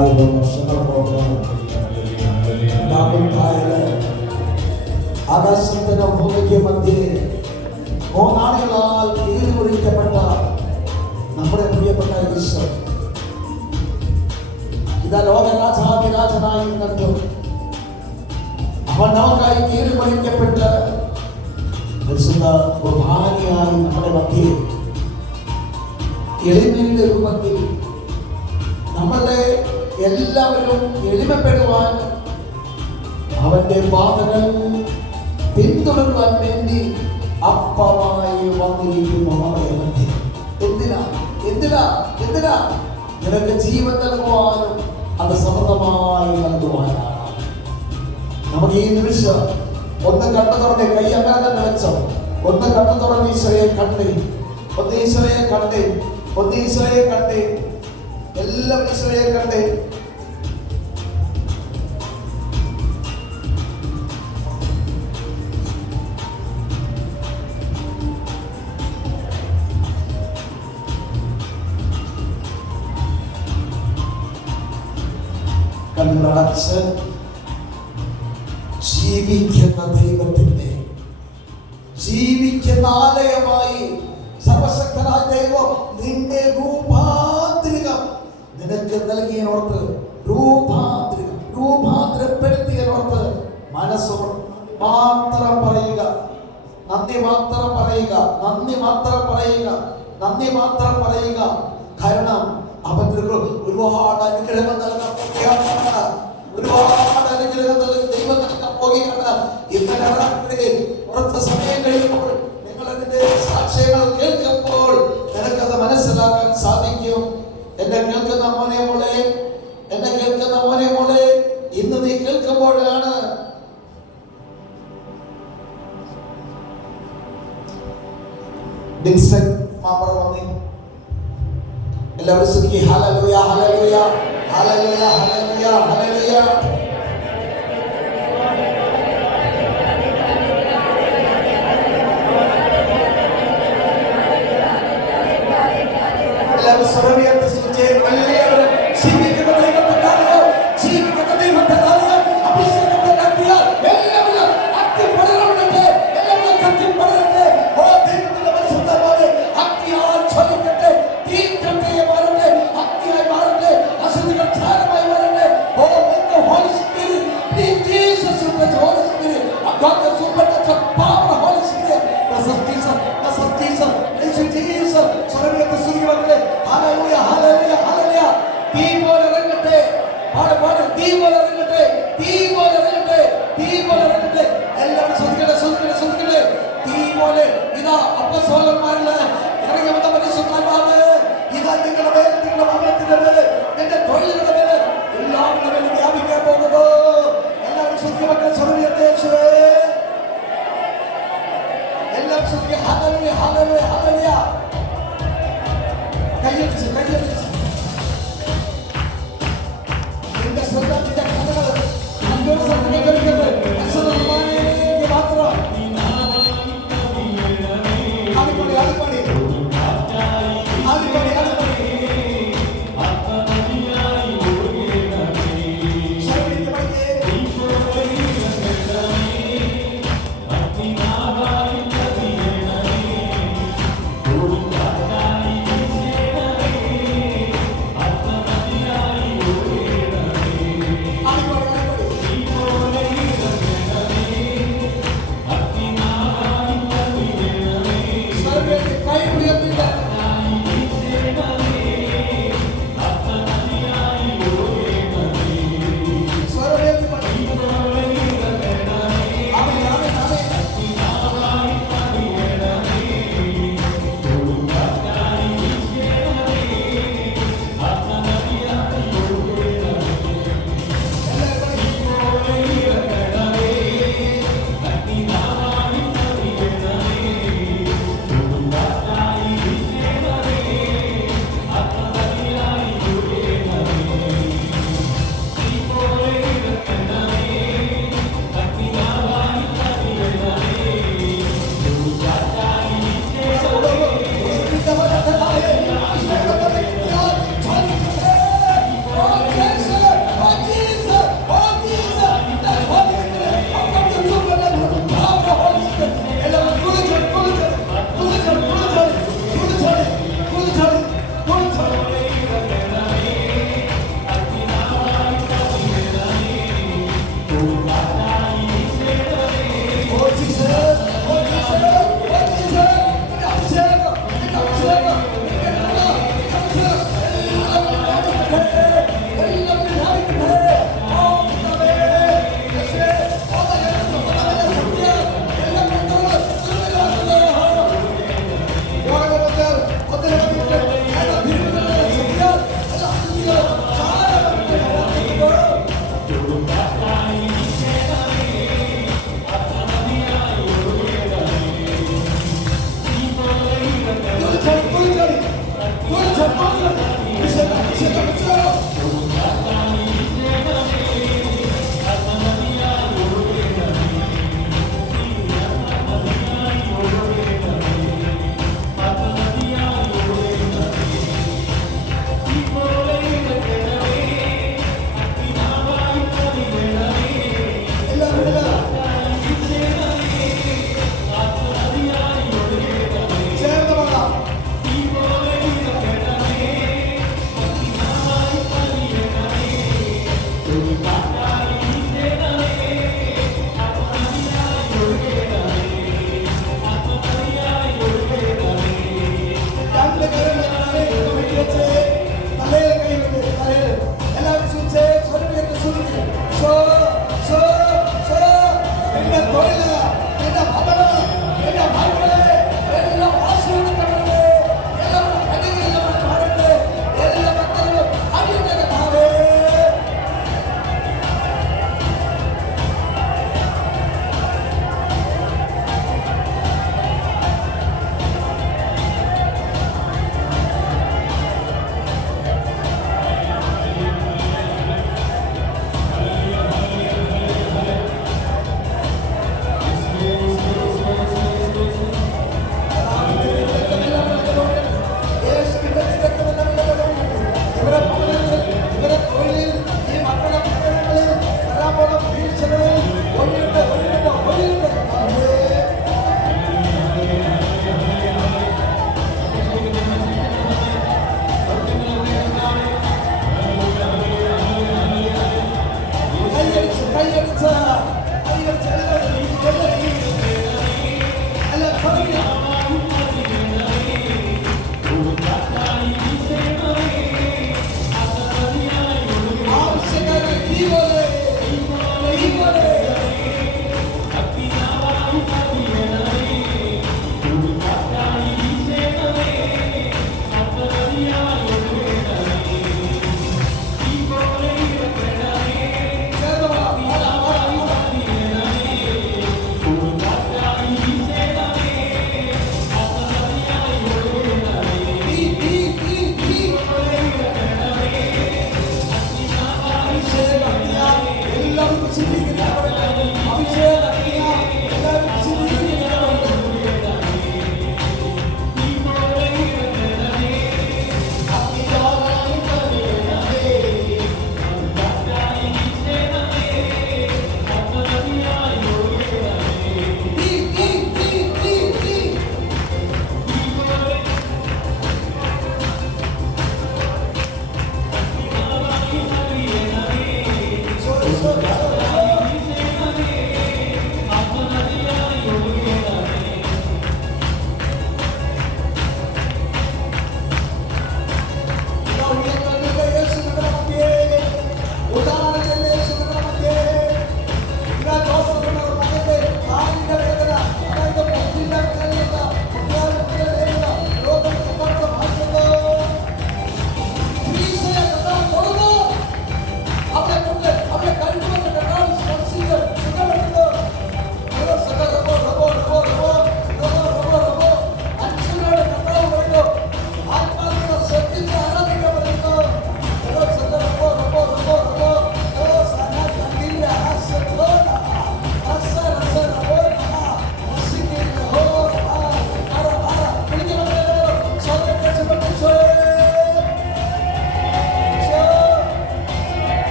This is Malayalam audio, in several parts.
രണ്ടായിരം വർഷങ്ങൾ പോകുന്ന ഉണ്ടായാല് ആകാശത്തിന് ഭൂമിക്ക് മധ്യേ മൂന്നാളുകളാൽ കീഴ് ഒഴിക്കപ്പെട്ട നമ്മുടെ പ്രിയപ്പെട്ട ഈശോ ഇതാ ലോകരാജാതിരാജനായി നിന്നിട്ടും അവൻ നമുക്കായി കീഴ് ഒഴിക്കപ്പെട്ട് പരിശുദ്ധ കുർബാനയായി നമ്മുടെ മധ്യേ എല്ലാവരും എളിമപ്പെടുവാൻ അവന്റെ പാതകൾ പിന്തുടരുവാൻ വേണ്ടി അപ്പമായി വന്നിരിക്കുന്നു എന്തിനാ? എന്തിനാ? എന്തിനാ? നിനക്ക് ജീവൻ നൽകുവാനും അത് സമൃദ്ധമായി നൽകുവാനാണ്. നമുക്ക് ഈ നിമിഷം ഒന്ന് കണ്ണു തുറന്ന് കൈ അങ്ങനെ തന്നെ വെച്ചോ. ഒന്ന് കണ്ണു തുറന്ന് ഈശോയെ കണ്ടേ. ഒന്ന് ഈശോയെ കണ്ടേ. ഒന്ന് ഈശോയെ കണ്ടേ. എല്ലാവരും ഈശോയെ കണ്ടേ. കണ്ണടച്ച് ജീവിക്കുന്ന ദൈവത്തിന്റെ ജീവിക്കുന്ന ആലയമായി സർവശക്തനായ ദൈവം നിന്റെ രൂപാന്തരികം നിനക്ക് നൽകിയനോർത്ത് രൂപാന്തരികം രൂപാന്തരപ്പെടുത്തിയനോർത്ത് മനസ്സോ മാത്രം പറയുക. നന്ദി മാത്രം പറയുക നന്ദി മാത്രം പറയുക നന്ദി മാത്രം പറയുക. കാരണം അവൻ ഒരു- ഒരുപാട് അനുഗ്രഹം നൽകാൻ ഒരുപാട് അനുഗ്രഹങ്ങൾ നൽകി പോവുകയാണ് ഇന്നലെ രാത്രി കുറച്ച് സമയം കഴിയുമ്പോൾ നിങ്ങൾ അതിന്റെ സാക്ഷ്യങ്ങൾ കേൾക്കുമ്പോൾ നിനക്കത് മനസ്സിലാക്കാൻ സാധിക്കും. എന്നെ കേൾക്കുന്ന മോനെ മോളെ എന്നെ കേൾക്കുന്ന മോനെ മോളെ ഇന്ന് നീ കേൾക്കുമ്പോഴാണ് ഡിക്സൺ മാമറ വന്നി. എല്ലാവരും സുഖി. ഹല്ലേലൂയ ഹല്ലേലൂയ ഹല്ലേലൂയ ഹല്ലേലൂയ.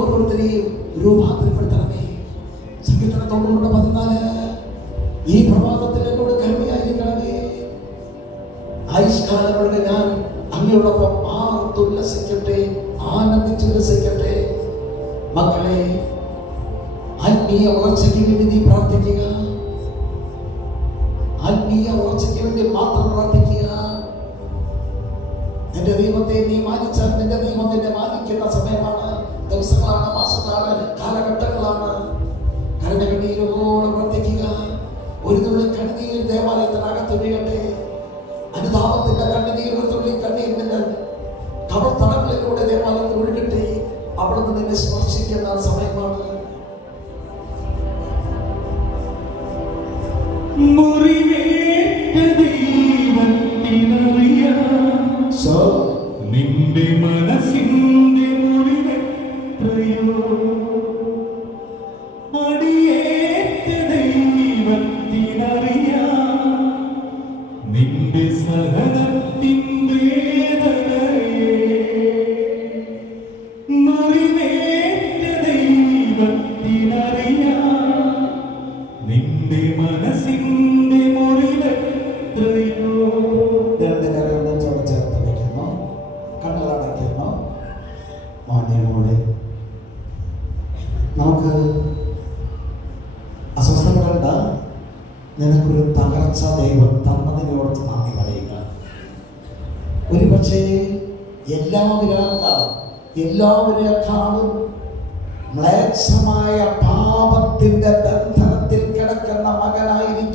ഓരോരുത്തരെയും രൂപാന്തരപ്പെടുത്തണമേ. സങ്കീർത്തന പതിനാല്. ഈ പ്രഭാതത്തിൽ എന്നോട് കരുണയായിരിക്കണമേ. ആയുഷ്കാലം ഞാൻ അങ്ങയോടൊപ്പം ആർത്തുല്ലസിക്കട്ടെ ആനന്ദിച്ചുല്ലസിക്കട്ടെ മക്കളെ ആത്മീയ വളർച്ചയ്ക്ക് വേണ്ടി നീ പ്രാർത്ഥിക്കുക. ആത്മീയ വളർച്ചയ്ക്ക് വേണ്ടി മാത്രം പ്രാർത്ഥിക്കുക. നിന്റെ ദൈവത്തെ നീ മാനിച്ചാൽ നിന്റെ ദൈവം നിന്നെ മാനിക്കുന്ന സമയമാണ്. ദിവസങ്ങളാണ് മാസങ്ങളാണ് കാലഘട്ടങ്ങളാണ്. കരഞ്ഞ പ്രവർത്തിക്കുക. ഒരു തുള്ളി കണ്ണീർ ദേവാലയത്തിനകത്ത് വീഴട്ടെ. അനുതാപത്തിന്റെ കണ്ണുനീർ ഒരു തുള്ളി കണ്ണീർ നിന്ന് തടങ്ങളിലൂടെ ദേവാലയത്തിൽ ഒഴുകട്ടെ. അവിടുന്ന് നിന്നെ സ്പർശിക്കുന്ന സമയമാണ്. മുറിവേറ്റ ദൈവത്തിനറിയാം സോ നിന്റെ മനസ്സിന്റെ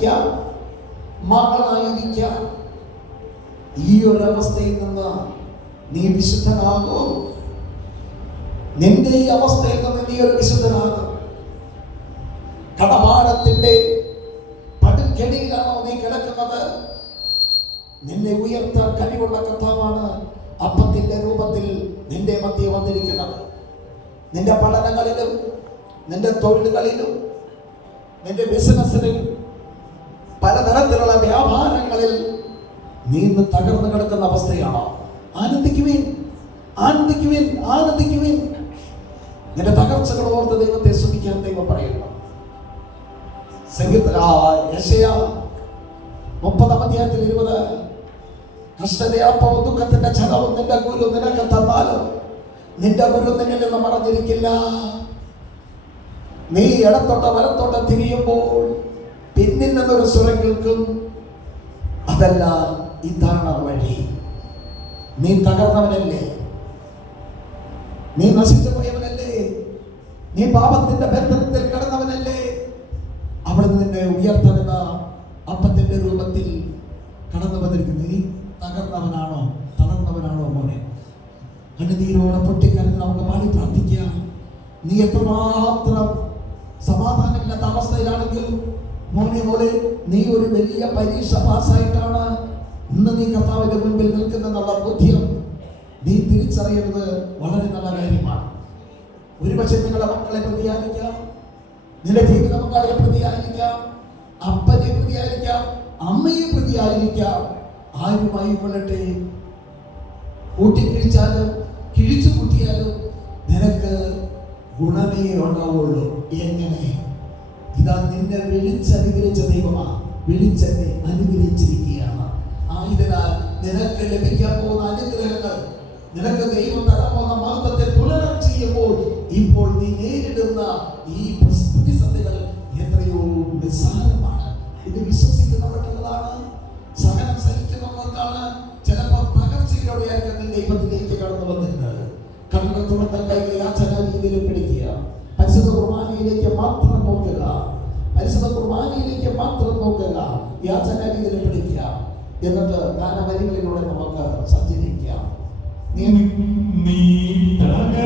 മകനായിരിക്കാം മകളായിരിക്കാം. ഈ ഒരവസ്ഥയിൽ നിന്ന് നീ വിശുദ്ധനാകും. നിന്റെ ഈ അവസ്ഥയിൽ നിന്ന് നീ ഒരു വിശുദ്ധനാകും. കടമാടത്തിന്റെ പടുക്കെടിയിലാണോ നീ കിടക്കുന്നത്? നിന്നെ ഉയർത്താൻ കഴിവുള്ള കഥാവാണ് അപ്പത്തിന്റെ രൂപത്തിൽ നിന്റെ മധ്യ വന്നിരിക്കുന്നത്. നിന്റെ പഠനങ്ങളിലും നിന്റെ തൊഴിലുകളിലും നിന്റെ ബിസിനസ്സിലും പലതരത്തിലുള്ള വ്യാപാരങ്ങളിൽ നീന്ന് തകർന്നു കിടക്കുന്ന അവസ്ഥയാണ്. ആനന്ദിക്കുവേൻ ആനന്ദിക്കുവേൻ ആനന്ദിക്കുവേൻ. നിന്റെ തകർച്ചകൾ ഓർത്ത് ദൈവത്തെ ശ്രമിക്കാൻ ദൈവം പറയുന്നു. സംഗീത യശയ മുപ്പതാം അധ്യായത്തിൽ ഇരുപത് കഷ്ടതയപ്പവും ദുഃഖത്തിന്റെ ഛലവും നിന്റെ ഗുരു നിനക്ക് തന്നാലും നിന്റെ ഗുരു നിന്നിൽ നിന്ന് മറഞ്ഞിരിക്കില്ല. നീ ഇടത്തോട്ട് വലത്തോട്ട് തിരിയുമ്പോൾ പിന്നിൽ നിന്നൊരു സ്വരം കേൾക്കും. അതല്ല ഇതാണ് വഴി. നീ തകർന്നവനല്ലേ? നീ നശിച്ചു പോയവനല്ലേ? നീ പാപത്തിന്റെ ബന്ധനത്തിൽ കടന്നവനല്ലേ? അവിടെ നിന്നെ ഉയർത്തരുന്ന അപ്പത്തിന്റെ രൂപത്തിൽ കടന്നു വന്നിരിക്കുന്നു. നീ തകർന്നവനാണോ? തളർന്നവനാണോ മോനെ? കണ്ണുനീരോടെ പൊട്ടിക്കരഞ്ഞ് നമുക്ക് പാടി പ്രാർത്ഥിക്കാം. നീ എത്രമാത്രം സമാധാനമില്ലാത്ത അവസ്ഥയിലാണെങ്കിൽ മോനെ മോളെ നീ ഒരു വലിയ പരീക്ഷ പാസ്സായിട്ടാണ് ഇന്ന് നീ കർത്താവിന്റെ മുൻപിൽ നിൽക്കുന്നെന്നുള്ള ബോധ്യം നീ തിരിച്ചറിയുന്നത് വളരെ നല്ല കാര്യമാണ്. ഒരുപക്ഷെ നിങ്ങളുടെ മക്കളെ പ്രതിയായിരിക്കാം നിന്റെ ജീവിത പങ്കാളിയെ പ്രതിയായിരിക്കാം അപ്പനെ പ്രതിയായിരിക്കാം അമ്മയെ പ്രതിയായിരിക്കാം. ആരുമായി കൊള്ളട്ടെ? കൂട്ടിക്കിഴിച്ചാലും കിഴിച്ചു കൂട്ടിയാലും നിനക്ക് ഗുണമേ ഉണ്ടാവുള്ളൂ. എങ്ങനെ? ഇതാ നിന്നെ വിളിച്ചനുഗ്രഹിച്ച ദൈവമാണ് വിളിച്ചെന്നെ അനുഗ്രഹിച്ചിരിക്കുകയാണ്. ആയതിനാൽ നിനക്ക് ലഭിക്കാൻ പോകുന്ന അനുഗ്രഹങ്ങൾ നിനക്ക് ദൈവം തരാൻ പോകുന്ന മഹത്വത്തെ തുലനം ചെയ്യുമ്പോൾ ഇപ്പോൾ നീ നേരിടുന്ന ഈ പ്രതിസന്ധികൾ എത്രയോ നിസ്സാരമാണ്. ഇത് വിശ്വസിക്കുന്നവർക്കുള്ളതാണ്. സഹനം സഹിക്കുന്നവർക്കാണ്. ചിലപ്പോൾ തകർച്ചയിലൂടെയായിരിക്കും നീ ദൈവത്തിലേക്ക് കടന്നു വന്നിരുന്നത്. കണ്ണ തുറന്ന കൈകൾ യാചന രീതിയിൽ മാത്രം നോക്കുക. പരിശുദ്ധ കുർബാനയിലേക്ക് മാത്രം നോക്കുക. യാചന രീതിയിൽ പിടിക്കുക എന്നിട്ട് ഗാനവരികളിലൂടെ നമുക്ക് സഞ്ചരിക്കാം. നീ നീ മകളേ?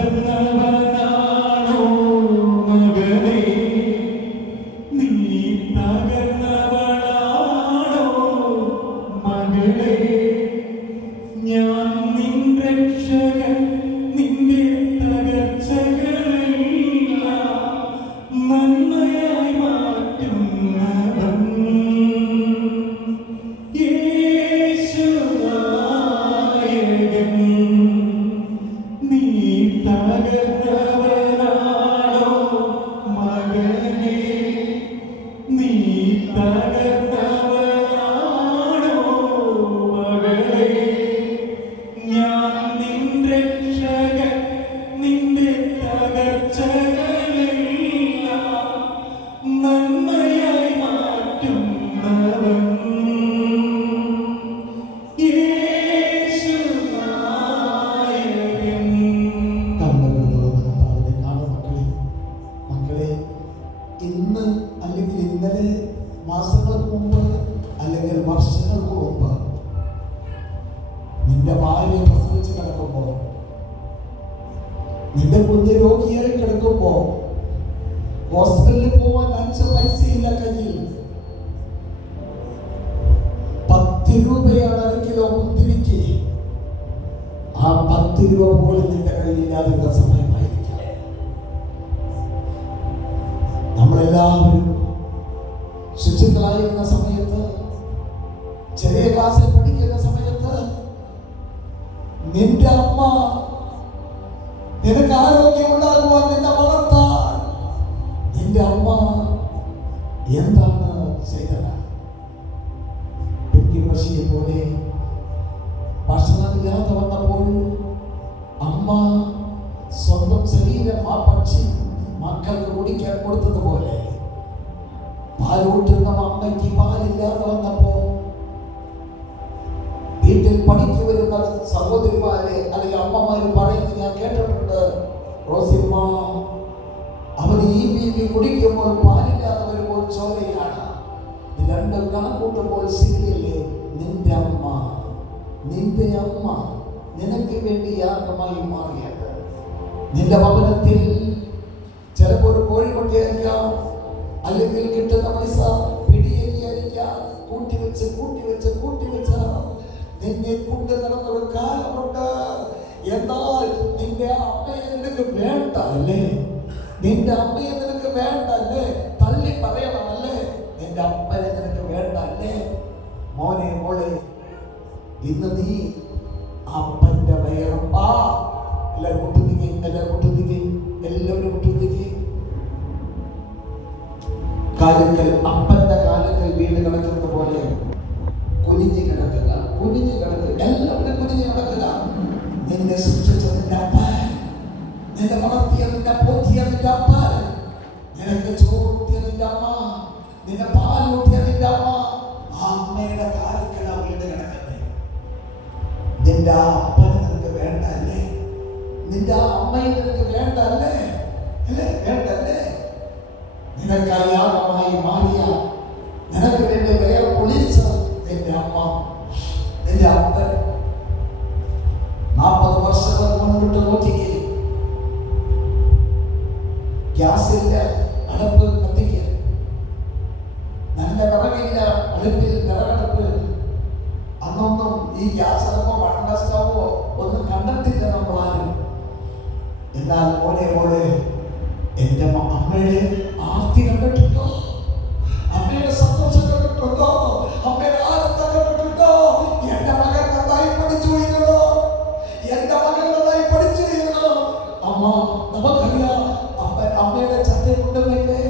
എന്റെ കുഞ്ഞ് രോഗിയായി കിടക്കുമ്പോ ഹോസ്പിറ്റലിൽ പോവാൻ അഞ്ച് പൈസയില്ല കയ്യിൽ. പത്ത് രൂപയാണ് അര കിലോ മുന്തിരിക്ക്. ആ പത്ത് രൂപ പോലും നിന്റെ കയ്യിലില്ലാതിരുന്ന സമയമായിരിക്കാം ഭക്ഷണമില്ലാതെ വന്നപ്പോൾ അമ്മ സ്വന്തം ശരീരം ആ പക്ഷി മക്കൾക്ക് കുടിക്കാൻ കൊടുത്തതുപോലെ പാലൂട്ടുന്ന അമ്മയ്ക്ക് പാലില്ലാതെ വന്നപ്പോ വീട്ടിൽ പണിക്ക് വരുന്ന സഹോദരിമാരെ അല്ലെങ്കിൽ അമ്മമാര് പറയുന്നത് ഞാൻ കേട്ടിട്ടുണ്ട്. റോസിമ്മ അവർ ഈ ബീവി കുടിക്കുമ്പോൾ പാലില്ലാതെ വരുമ്പോൾ ചോരയാണ്. രണ്ടും കണക്കൂട്ടുമ്പോൾ ശരിയല്ലേ? നിന്റെ അമ്മ നിന്റെ അമ്മ നിനക്ക് വേണ്ടി യാഗമായി മാറിയത്. നിന്റെ ഭവനത്തിൽ ചിലപ്പോൾ കോഴിമുട്ടയായിരിക്കാം അല്ലെങ്കിൽ കിട്ടുന്ന പൈസ പിടിയേരിയായിരിക്കാം കൂട്ടിവെച്ച് കൂട്ടിവെച്ച് കൂട്ടിവെച്ച്. നിന്നെ കൊണ്ട് നടന്ന ഒരു കാലമുണ്ട്. എന്നാൽ നിന്റെ അമ്മയെ നിനക്ക് വേണ്ട അല്ലേ? നിന്റെ അമ്മയെ നിനക്ക് വേണ്ട അല്ലേ? തള്ളി പറയണം അല്ലേ? നിന്റെ അപ്പനെ നിനക്ക് വേണ്ട അല്ലേ മോനെ മോളെ ഇന്ന് നീ ഗ്യാസില്ല അടുപ്പ് കത്തിക്കുക. നല്ല വിറകില്ല അടുപ്പിൽ വിറകടുപ്പ്. അന്നൊന്നും ഈ ഗ്യാസ് അടുപ്പോ വണ്ട സ്റ്റവോ ഒന്നും കണ്ടെത്തില്ല നമ്മളാരും. എന്നാൽ ഓടെ ഓടെ എന്റെ അമ്മയുടെ ആർത്തി കണ്ടിട്ടുണ്ടോ? അമ്മയുടെ സന്തോഷം കണ്ടിട്ടുണ്ടോ? അമ്മയുടെ അമ്മയുടെ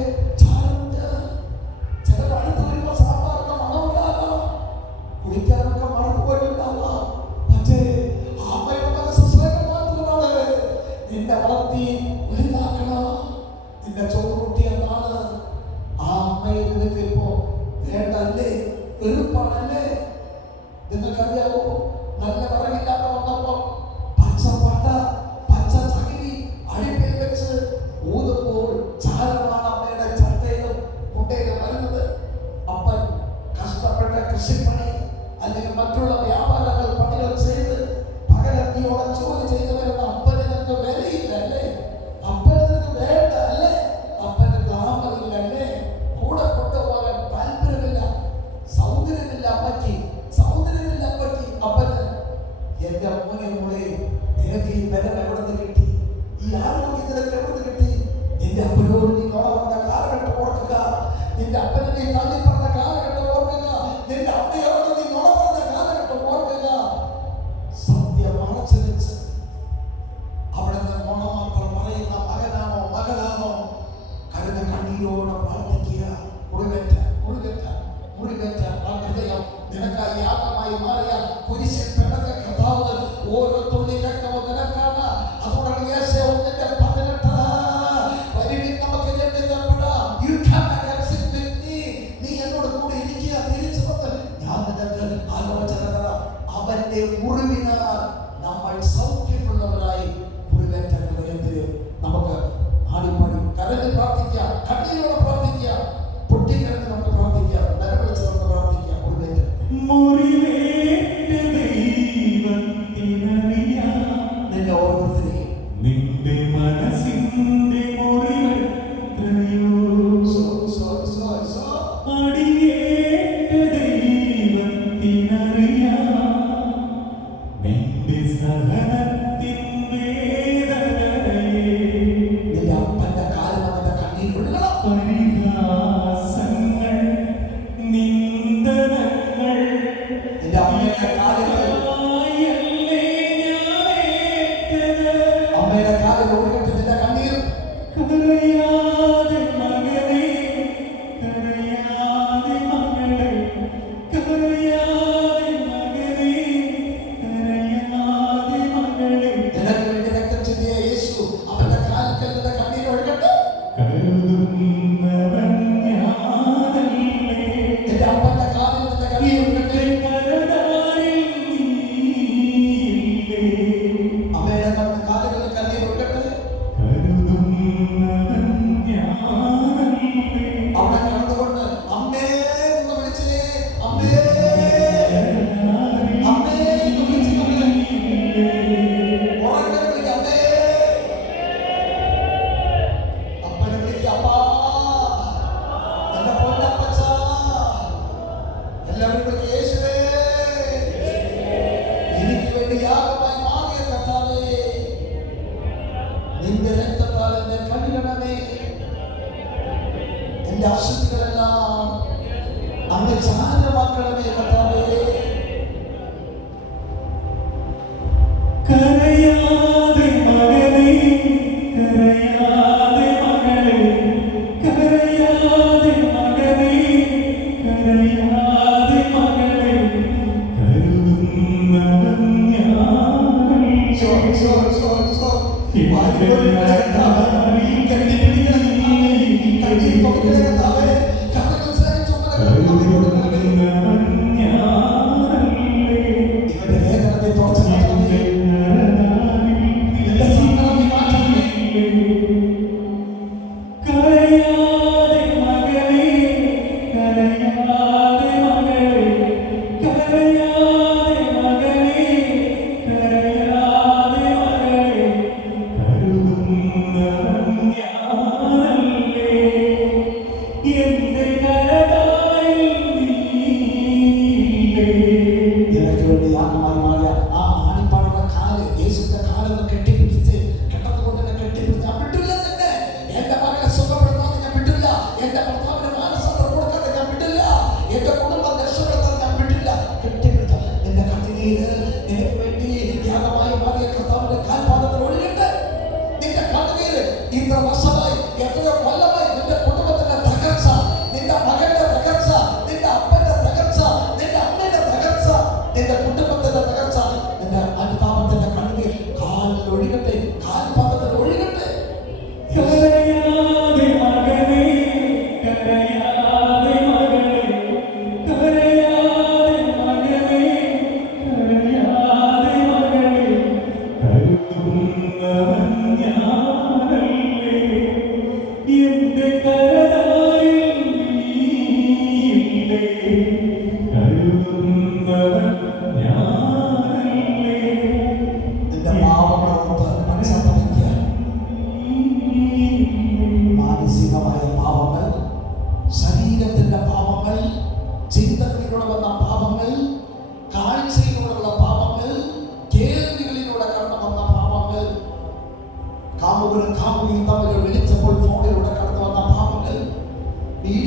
ഈ പ്രവാസമായി എത്രയോ കൊല്ലമായി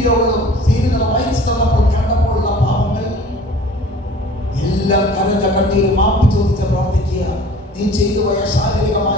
വീഡിയോകളും സീനുകളും വായിച്ചു തന്നപ്പോൾ കണ്ടപ്പോഴുള്ള പാപങ്ങൾ എല്ലാം കരഞ്ഞ കണ്ണീർ മാപ്പ് ചോദിച്ച് പ്രാർത്ഥിക്കുക. നീ ചെയ്തു പോയ ശാരീരികമായ